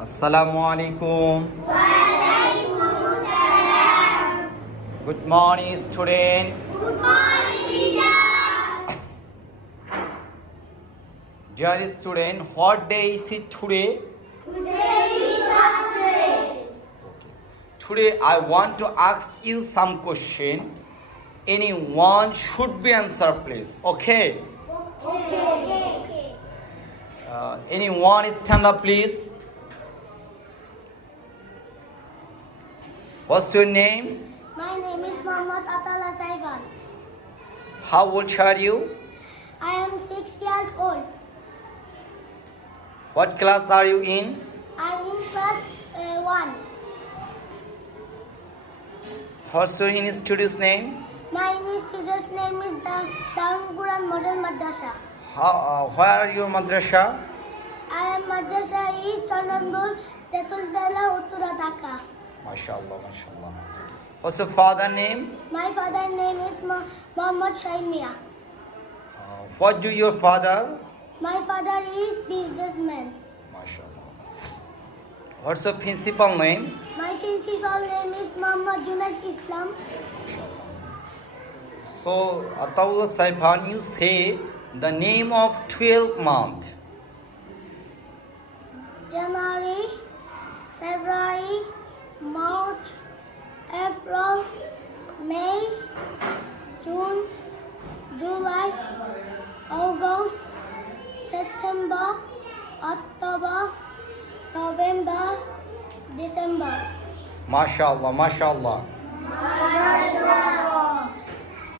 Assalamu alaikum. Good morning, student. Good morning, teacher. Dear student, what day is it today? Today is Saturday. Today I want to ask you some question. Anyone should be answer, please. Okay. Okay. Anyone stand up, please. What's your name? My name is Mohammad Atala Saiban. How old are you? I am 6 years old. What class are you in? I am in class 1. What's your institute's name? My institute's name is Darul Quran Model Madrasa. Where are your madrasa? I am Madrasa East Chandanpur, Tetul Dala, Uttara Dhaka. MashaAllah, MashaAllah. What's your father's name? My father's name is Muhammad Shahin Mia. What do your father? My father is businessman. MashaAllah. What's your principal name? My principal name is Muhammad Junaid Islam. So, Ataullah Saiban, you say the name of 12 month. January, February, March, April, May, June, July, August, September, October, November, December. MashaAllah, MashaAllah. MashaAllah.